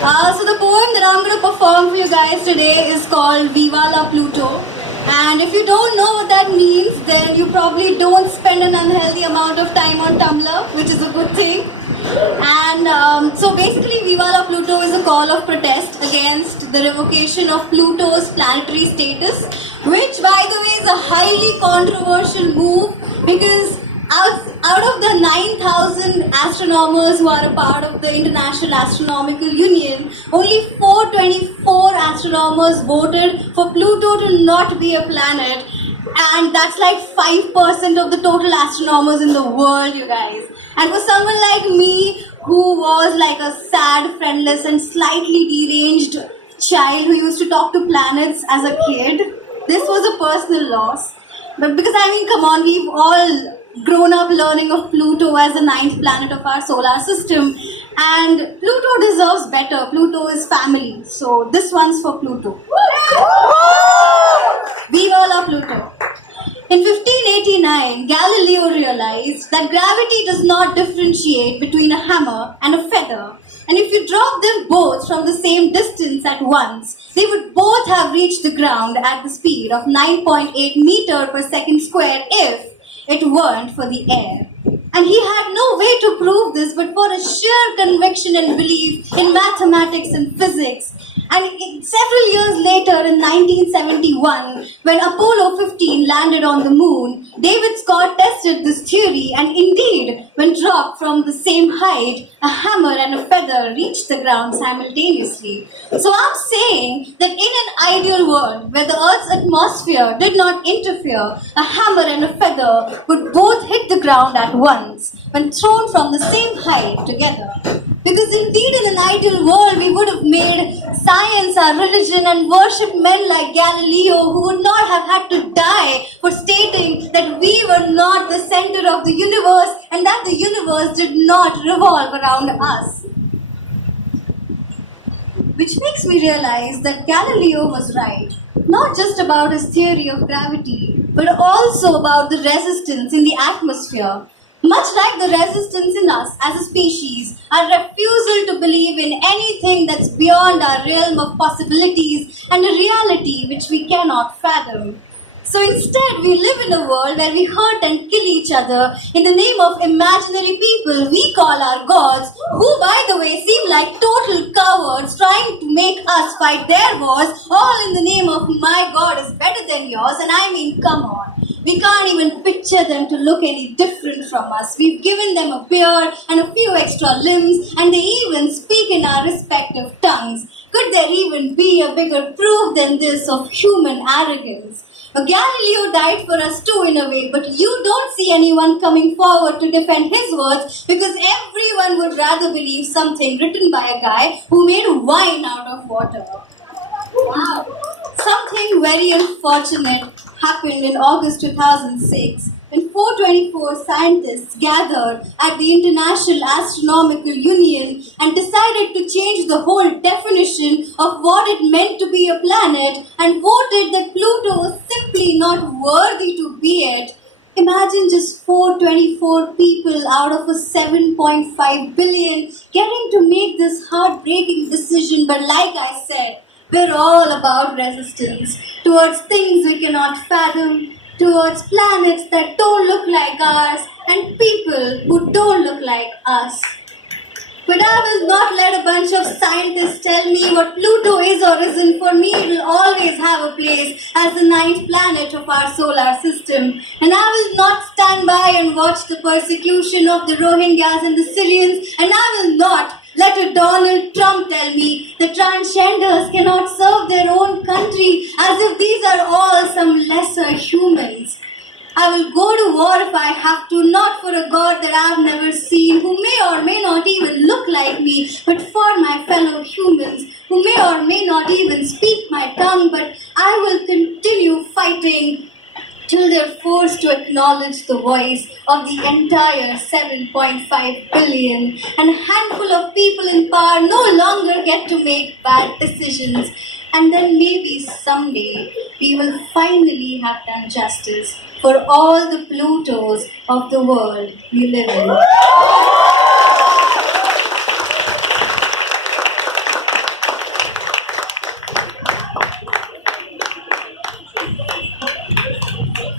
So the poem that I'm going to perform for you guys today is called Viva la Pluto. And if you don't know what that means, then you probably don't spend an unhealthy amount of time on Tumblr, which is a good thing. And so basically, Viva la Pluto is a call of protest against the revocation of Pluto's planetary status, which, by the way, is a highly controversial move because out of the 9,000 astronomers who are a part of the International Astronomical Union, only 424 astronomers voted for Pluto to not be a planet, and that's like 5% of the total astronomers in the world, you guys. And for someone like me, who was like a sad, friendless, and slightly deranged child who used to talk to planets as a kid, this was a personal loss. But because come on, we've all grown up learning of Pluto as the ninth planet of our solar system, and Pluto deserves better. Pluto is family, so this one's for Pluto. Viva la Pluto. In 1589, Galileo realized that gravity does not differentiate between a hammer and a feather, and if you drop them both from the same distance at once, they would both have reached the ground at the speed of 9.8 meter per second square if it weren't for the air. And he had no way to prove this but for a sheer conviction and belief in mathematics and physics. And several years later, in 1971, when Apollo 15 landed on the moon, David Scott tested this theory, and indeed, when dropped from the same height, a hammer and a feather reached the ground simultaneously. So I'm saying that in an ideal world, where the Earth's atmosphere did not interfere, a hammer and a feather would both hit the ground at once, when thrown from the same height together. Because indeed in an ideal world, we would have made science our religion and worshipped men like Galileo, who would not have had to die for stating that we were not the center of the universe and that the universe did not revolve around us. Which makes me realize that Galileo was right, not just about his theory of gravity, but also about the resistance in the atmosphere. Much like the resistance in us as a species, our refusal to believe in anything that's beyond our realm of possibilities and a reality which we cannot fathom. So instead, we live in a world where we hurt and kill each other in the name of imaginary people we call our gods, who, by the way, seem like total cowards trying to make us fight their wars, all in the name of my God is better than yours, and come on. We can't even picture them to look any different from us. We've given them a beard and a few extra limbs, and they even speak in our respective tongues. Could there even be a bigger proof than this of human arrogance? Galileo died for us too in a way, but you don't see anyone coming forward to defend his words because everyone would rather believe something written by a guy who made wine out of water. Wow. Something very unfortunate happened in August 2006 when 424 scientists gathered at the International Astronomical Union and decided to change the whole definition of what it meant to be a planet and voted that Pluto was simply not worthy to be it. Imagine just 424 people out of a 7.5 billion getting to make this heartbreaking decision, but like I said, we're all about resistance towards things we cannot fathom, towards planets that don't look like ours, and people who don't look like us. But I will not let a bunch of scientists tell me what Pluto is or isn't. For me, it will always have a place as the ninth planet of our solar system. And I will not stand by and watch the persecution of the Rohingyas and the Syrians, and I will not let a Donald Trump tell me that transgenders cannot serve their own country as if these are all some lesser humans. I will go to war if I have to, not for a God that I've never seen, who may or may not even look like me, but for my fellow humans, who may or may not even speak my tongue, but I will continue fighting till they're forced to acknowledge the voice of the entire 7.5 billion, and a handful of people in power no longer get to make bad decisions. And then maybe someday we will finally have done justice for all the Plutos of the world we live in.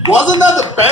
Wasn't that the best